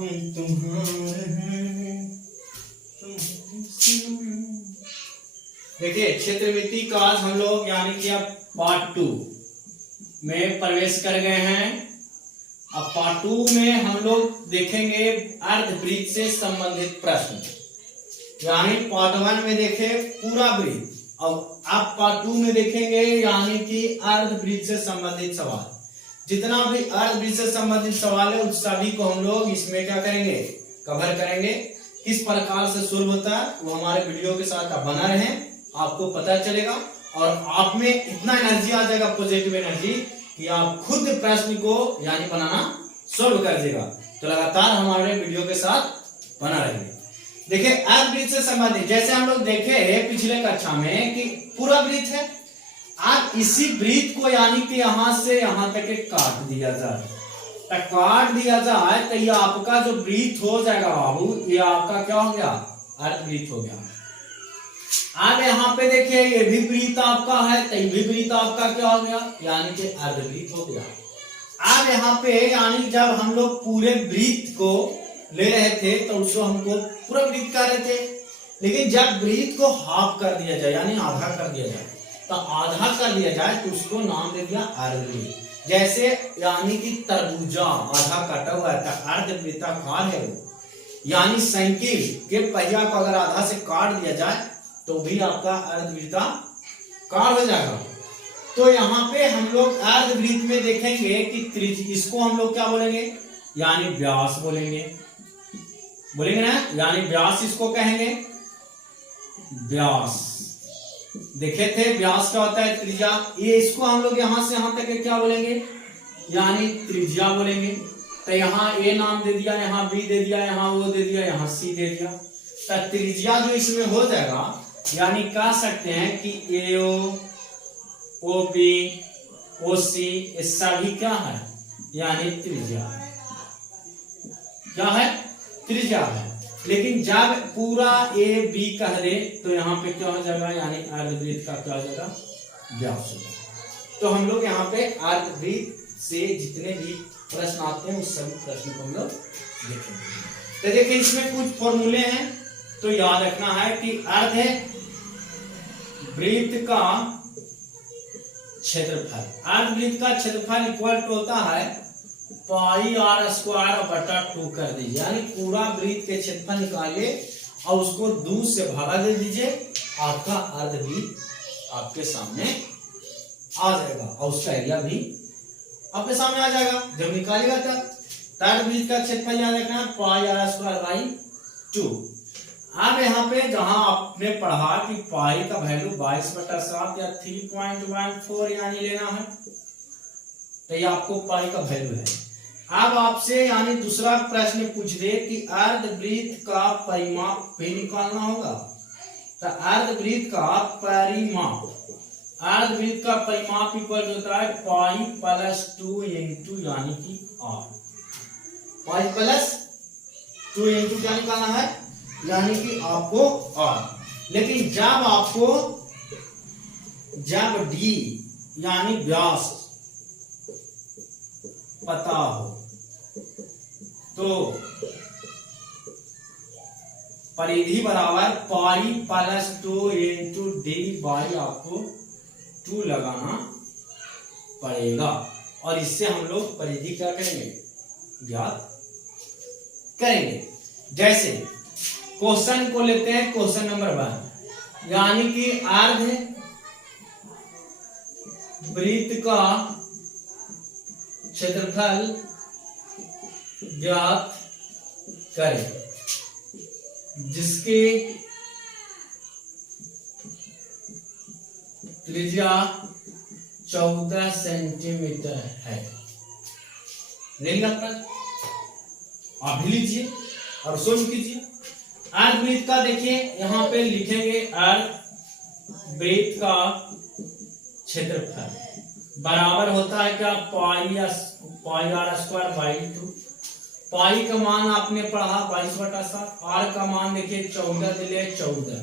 हम तुम्हारे हैं। देखिए क्षेत्रमिति का आज हम लोग यानी कि अब पार्ट 2 में प्रवेश कर गए हैं। अब पार्ट 2 में हम लोग देखेंगे अर्धवृत्त से संबंधित प्रश्न। यानी पार्ट 1 में देखे पूरा वृत्त, अब पार्ट 2 में देखेंगे यानी कि अर्धवृत्त से संबंधित सवाल। जितना भी अर्धवृत्त से संबंधित सवाल है उस सभी को हम लोग इसमें क्या करेंगे, कवर करेंगे। किस प्रकार से सोल्व होता है वो हमारे वीडियो के साथ आप बना रहे, आपको पता चलेगा और आप में इतना एनर्जी आ जाएगा, पॉजिटिव एनर्जी, कि आप खुद प्रश्न को यानी बनाना सोल्व कर देगा। तो लगातार हमारे वीडियो के साथ बना रहेंगे। देखिए अर्धवृत्त से संबंधित जैसे हम लोग देखे पिछले कक्षा में कि पूरा वृत्त है। आप इसी वृत्त को यानी कि यहां से यहां तक काट दिया जाए, तो काट दिया जाए तो ये आपका जो वृत्त हो जाएगा बाबू, ये आपका क्या हो गया, अर्धवृत्त हो गया। अब यहाँ पे देखिए ये भी वृत्त आपका है, तो ये भी वृत्त आपका क्या हो गया, यानी कि अर्धवृत्त हो गया। अब यहाँ पे यानी जब हम लोग पूरे वृत्त को ले रहे थे तो उसको हमको पूरा वृत्त कर रहे थे, लेकिन जब वृत्त को हाफ कर दिया जाए यानी आधा कर दिया जाए, तो आधा कर दिया जाए तो उसको नाम दे दिया अर्धवृत्त। जैसे यानी कि तरबूजा आधा कटा हुआ है, अर्धवृत्ताकार है वो, यानी साइकिल के पहिया को अगर आधा से काट दिया जाए तो भी आपका अर्धवृत्ताकार हो जाएगा। तो यहाँ पे हम लोग अर्धवृत्त में देखेंगे कि इसको हम लोग क्या बोलेंगे, यानी व्यास बोलेंगे ना, यानी व्यास इसको कहेंगे, व्यास। देखे थे व्यास क्या होता है, त्रिज्या। ये इसको हम लोग यहां से यहां तक क्या बोलेंगे, यानी त्रिज्या बोलेंगे। तो यहाँ ए नाम दे दिया, यहाँ बी दे दिया, यहाँ वो दे दिया, यहाँ सी दे दिया। तो त्रिज्या जो इसमें हो जाएगा, यानी कह सकते हैं कि एओ, ओ बी, ओ सी, ये सभी क्या है, यानी त्रिज्या है। क्या है, त्रिज्या है। लेकिन जब पूरा ए बी कह दे तो यहाँ पे क्या हो जाएगा, यानी अर्धवृत्त का क्या हो जाएगा, व्यास हो जाएगा। तो हम लोग यहाँ पे अर्धवृत्त से जितने भी प्रश्न आते हैं उस सभी प्रश्न को हम लोग देखेंगे। तो देखिए इसमें कुछ फॉर्मूले हैं, तो याद रखना है कि अर्धवृत्त का क्षेत्रफल, अर्धवृत्त का क्षेत्रफल इक्वल टू होता है पाई आर स्क्वायर बटा 2 कर दीजिए, यानी पूरा वृत्त के क्षेत्रफल निकालिए और उसको 2 से भागा दे दीजिए, आपका अर्धवृत्त आपके सामने आ जाएगा और उसका एरिया भी आपके सामने आ जाएगा जब निकालिएगा तब। अर्धवृत्त का क्षेत्रफल याद रखना पाई आर स्क्वायर बाई 2। अब यहाँ पे जहां आपने पढ़ा कि पाई का वैल्यू 22/7 या 3.14 यानी लेना है, तो ये आपको पाई का वैल्यू है। अब आपसे यानी दूसरा प्रश्न पूछ दे कि अर्धवृत्त का परिमाप भी निकालना होगा। तो अर्धवृत्त का परिमाप, अर्धवृत्त का परिमाप इक्वल होता है पाई प्लस 2 इंटू यानी कि आर। पाई प्लस 2 इंटू क्या निकालना है, यानी कि आपको आर। लेकिन जब डी यानी व्यास पता हो तो परिधि बराबर pi plus 2 into D by आपको 2 लगाना पड़ेगा। और इससे हम लोग परिधि क्या करेंगे, ज्ञात करेंगे। जैसे क्वेश्चन को लेते हैं, क्वेश्चन नंबर 1, यानी कि अर्धवृत्त का क्षेत्रफल ज्ञात करें जिसकी त्रिज्या 14 सेंटीमीटर है। लेंगे आप भी लीजिए और सोल्व कीजिए। अर्धवृत्त का देखिए यहाँ पे लिखेंगे अर्धवृत्त का क्षेत्रफल बराबर होता है क्या, पाई आर स्क्वायर बाई 2। पाई का मान आपने पढ़ा 22/7, आर का मान देखिए 14 दिले 14,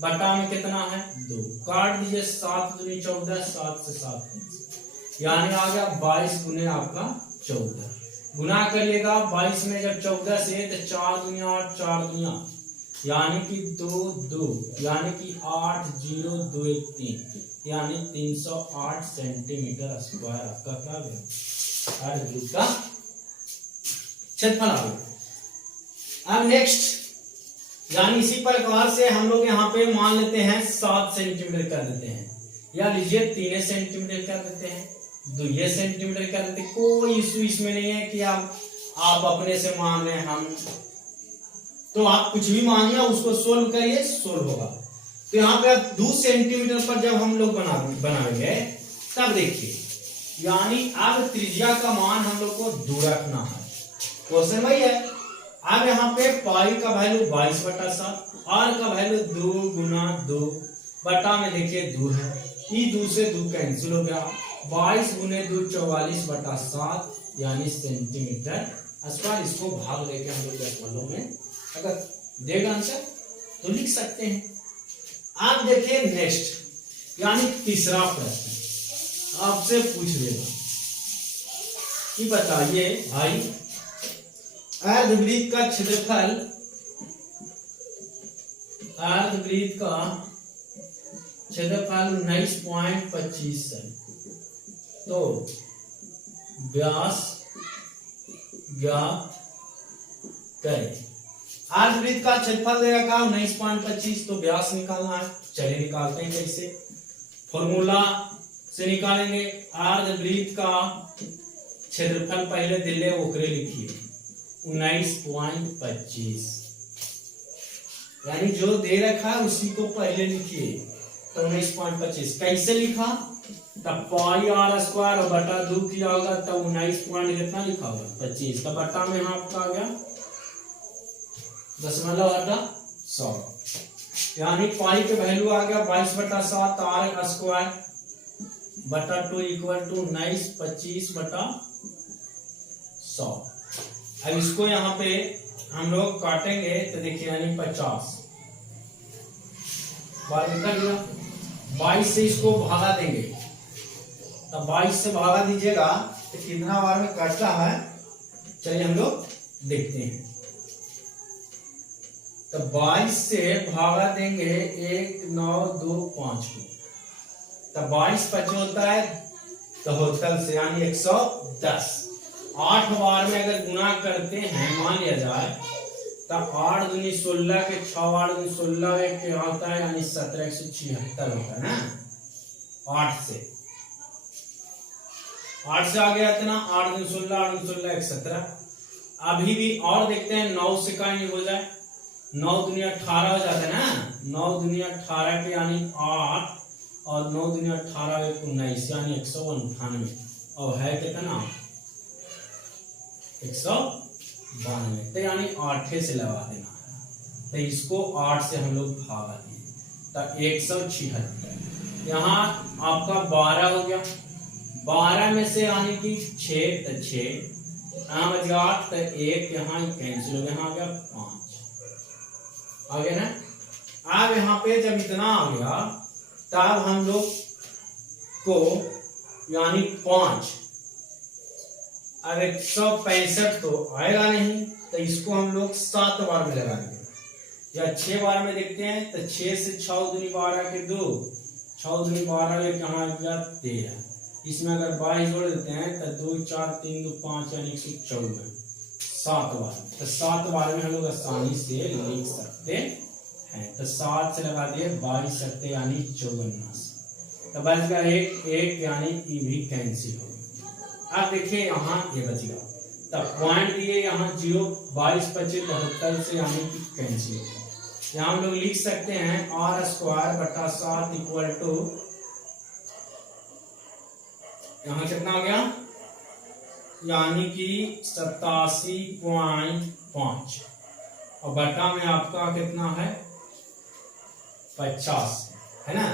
बटा में कितना है 2, काट दीजिए 7 दूनी 14, 7 से 7 यानी आ गया 22 गुने आपका 14। गुना करिएगा 22 में जब 14 से तो 4 दुनिया 8 4 दुनिया यानी कि 2 2 यानी कि 8 0 2 1 3 यानी 308 सेंटीमीटर स्क्वायर आपका क्या है अर्धवृत्त का क्षेत्रफल आ गया। अब नेक्स्ट यानी इसी प्रकार से हम लोग यहाँ पे मान लेते हैं 7 सेंटीमीटर कर देते हैं या लीजिए 3 सेंटीमीटर कर देते हैं 2 सेंटीमीटर कर देते हैं। कोई इशू इसमें नहीं है कि आप अपने से मान रहे हैं हम तो आप कुछ भी मानिए उसको सोल्व करिए सोल्व होगा। तो यहाँ पे 2 सेंटीमीटर पर जब हम लोग बनाएंगे तब देखिए यानी अब त्रिज्या का मान हम लोग को 2 रखना है। क्वेश्चन वही है। अब यहाँ पे पाई का वैल्यू 22/7 आर का वैल्यू 2 गुना 2 बटा में देखिए 2 है ये 2 से 2 कैंसिल हो गया 22 गुने 2 44/7 यानी सेंटीमीटर स्क्वायर। इसको भाग लेके हम लोग दशमलव में अगर देगा आंसर तो लिख सकते हैं। आप देखिए नेक्स्ट यानी तीसरा प्रश्न आपसे पूछ लेगा कि बताइए भाई अर्धवृत्त का क्षेत्रफल अर्धवृत्त का क्षेत्रफल 19.25 है तो व्यास ज्ञात करें। अर्धवृत्त का क्षेत्रफल देगा का 19.25 तो व्यास निकालना है। चलिए निकालते हैं कैसे फॉर्मूला से निकालेंगे। अर्धवृत्त का क्षेत्रफल पहले दिले ओकरे लिखिए 19.25 यानी जो दे रखा है उसी को पहले लिखिए तो 19.25 कैसे लिखा तब पाई आर स्क्वायर बटा 2 किया होगा तब 19 पॉइंट कितना लिखा होगा 25 का बटा में यहाँ आपका आ गया दशमलव हटा 100 यानी पाई के वैल्यू आ गया 22/7 आर स्क्वायर बटा 2 इक्वल टू 19 25/100। अब इसको यहाँ पे हम लोग काटेंगे तो देखिए यानी 50 बार निकल गया 22 से इसको भागा देंगे तब 22 से भागा दीजिएगा तो कितना बार में कटता है चलिए हम लोग देखते हैं। तो 22 से भागा देंगे 1 9 2 5 को तब 22 5 होता है तो होतल से यानी 110 8 बार में अगर गुना करते हैं मान लिया जाए तब 8 दूनी 16 के 6 8 दूनी 16 के होता है यानी 17 176 होता है ना 8 से आ गया इतना 8 दूनी 16 8 दूनी 16 117। अभी भी और देखते हैं 9 से का ये हो जाए 9 दूनी 18 हो जाता है ना 9 दूनी 18 के यानी 8 और 9 दूनी 18 19 यानी 198 और है कितना 192 तो यानी 8 से लगा देना है तो इसको 8 से हम लोग भागा दें तो 176। यहाँ आपका 12 हो गया 12 में से यानी कि 6 तो 6 यहाँ बच गया 8 तो 1 यहाँ कैंसिल हो गया यहाँ आ गया 5 आ गया ना। अब यहाँ पे जब इतना आ गया तब हम लोग को यानी 5 अब 165 तो आएगा नहीं तो इसको हम लोग 7 बार में लगाएंगे या 6 बार में देखते हैं तो 6 से 6 दूनी 12 के 2 6 दूनी 12 लेके यहाँ गया 13 इसमें अगर 22 जोड़ देते हैं तो 2 4 3 2 5 यानी 154 7 बार तो 7 बार में हम लोग आसानी से लिख सकते हैं तो 7 से लगा दिए 22 सकते यानी 54 तो बच गया 1 यानी ये भी कैंसिल हो। अब देखिए यहाँ ये बच गया तब पॉइंट दिए यहाँ 0 22 25 72 से यानी कि कैंसिल हो। यहाँ हम लोग लिख सकते हैं आर स्क्वायर बटा 7 इक्वल टू यहाँ कितना हो गया यानी कि 87.5 और बटा में आपका कितना है 50 है ना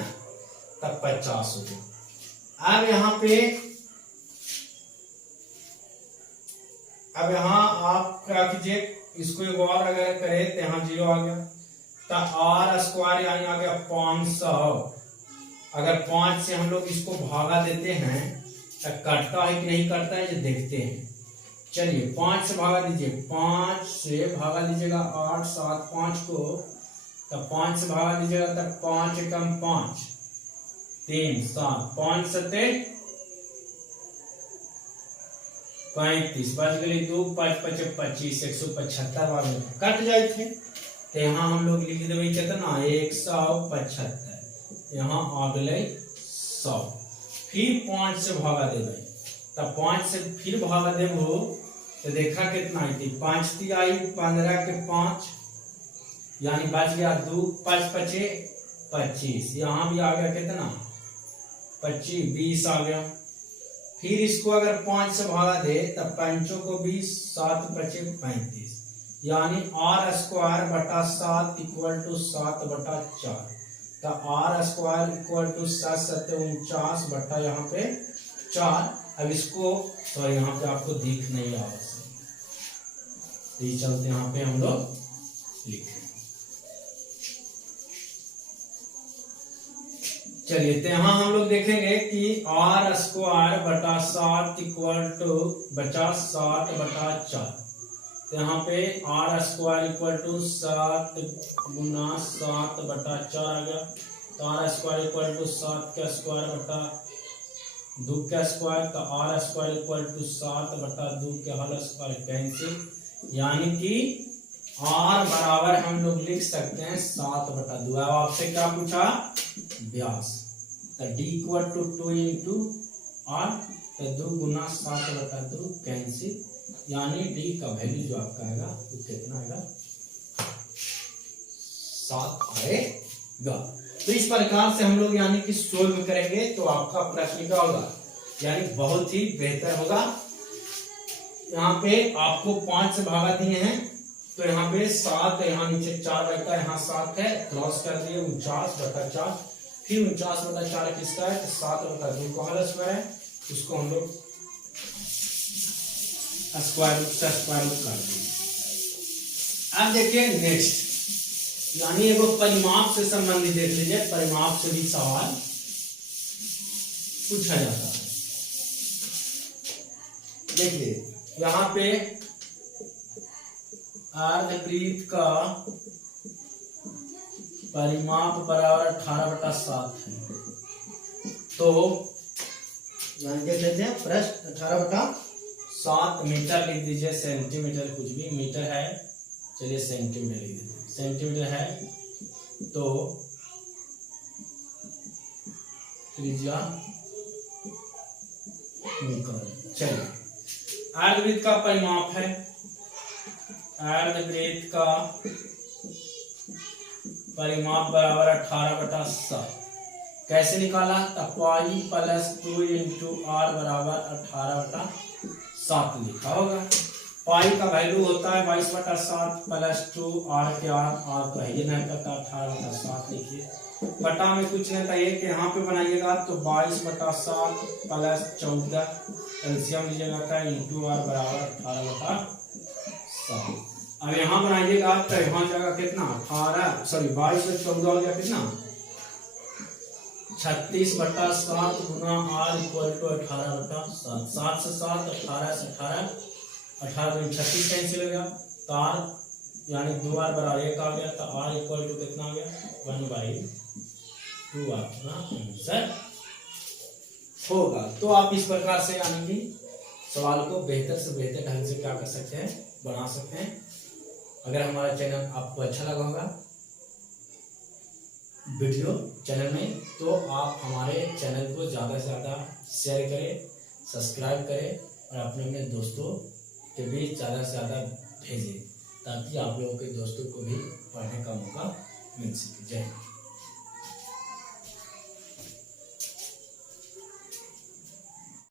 तब 50 हो गया। अब यहाँ पे अब यहाँ आप क्या कीजिए इसको एक और अगर करें तो यहाँ 0 आ गया तो आर स्क्वायर यानी आ गया 500। अगर 5 से हम लोग इसको भागा देते हैं तो कटता है कि नहीं कटता है ये देखते हैं चलिए 5 से भागा दीजिए, 5 से भागा दीजिएगा 8 7 5 को, तब 5 से भागा दीजिएगा तब 5 एकम 5 3 7 5 सत्ते 35 बच गए 2 5 5 25 175 बार में कट जाए थे। तो यहाँ हम लोग लिख देवे कितना 175, यहाँ आ गए 100। फिर 5 से भागा देवे, तब 5 से फिर भागा देबो तो देखा कितना आई 5 ती आई 15 के 5, यानी बच गया 2 5 5 25, यहाँ भी आ गया कितना 25 20 आ गया। फिर इसको अगर 5 से भागा दे तब 5 को 20 7 5 35, यानी r स्क्वायर बटा 7 इक्वल टू 7 बटा 4। तो r स्क्वायर इक्वल टू 7 7 49 बटा यहाँ पे 4। अब इसको सॉरी यहाँ पे आपको दिख नहीं आ रहा, चलते यहाँ पे हम लोग लिखें। चलिए तो यहाँ हम लोग देखेंगे कि r स्क्वायर बटा 7 इक्वल टू बचा 7 बटा 4। तो यहाँ पे r स्क्वायर इक्वल टू 7 गुना 7 बटा 4 आ गया। तो r स्क्वायर इक्वल टू 7 का स्क्वायर बटा 2 का स्क्वायर, तो r स्क्वायर इक्वल टू 7 बटा 2 के होल स्क्वायर कैंसिल, यानी कि r बराबर हम लोग लिख सकते हैं 7 बटा 2। अब आपसे क्या पूछा व्यास, तो d equal to 2 into r, तो 2 गुना 7 बटा 2 कैंसिल, यानी d का वैल्यू जो आपका आएगा वो कितना आएगा 7 आएगा। तो इस प्रकार से हम लोग यानी कि सोल्व करेंगे तो आपका प्रश्न क्या होगा, यानी बहुत ही बेहतर होगा। यहाँ पे आपको 5 से भागा दिए हैं, तो यहाँ पे 7, यहाँ नीचे 4 बटा यहाँ 7 है, क्रॉस कर दिए 49 बटा 4, फिर 49 बटा 4 किसका है, 7 बटा 2 का होल स्क्वायर है, उसको हम लोग स्क्वायर रूट से स्क्वायर रूट कर दिए। अब देखिए नेक्स्ट, यानी एगो परिमाप से संबंधित देख लीजिए, परिमाप से भी सवाल पूछा जाता है। देखिए यहाँ पे अर्धवृत्त का परिमाप बराबर 18/7 है, तो यानी देख लेते हैं प्रश्न 18/7 मीटर लिख दीजिए, सेंटीमीटर कुछ भी मीटर है, चलिए सेंटीमीटर लिख दीजिए, सेंटीमीटर है तो त्रिज्या निकाल। चलिए अर्धवृत्त का परिमाप है, अर्धवृत्त का परिमाप बराबर 18/7। कैसे निकाला, तो पाई प्लस 2 इंटू आर बराबर 18/7 लिखा होगा। पाई का वैल्यू होता है 22/7 प्लस 2 आर के आर तो है ये नहीं पता 18/7 लिखिए। बटा में कुछ नहीं था, ये कि यहाँ पे बनाइएगा तो 22/7 प्लस 14 एलसीएम लीजिएगा था इंटू आर बराबर 18/7। अब यहाँ बनाइएगा तो यहाँ जाएगा कितना 22 से 14 हो गया कितना 36/7 गुना आर इक्वल टू 18/7। 7 से 7 18 से 18 में 36 कैंसिल हो गया, तो आर यानी 2 आर बराबर 1 आ गया, तो आर इक्वल टू कितना आ गया 1/2 अपना आंसर होगा। तो आप इस प्रकार से यानी कि सवाल को बेहतर से बेहतर ढंग से क्या कर सकते हैं, बना सकते हैं। अगर हमारा चैनल आपको अच्छा लगा होगा वीडियो चैनल में, तो आप हमारे चैनल को ज़्यादा से ज़्यादा शेयर करें, सब्सक्राइब करें और अपने अपने दोस्तों के बीच ज़्यादा से ज़्यादा भेजें, ताकि आप लोगों के दोस्तों को भी पढ़ने का मौका मिल सके। जय हिंद।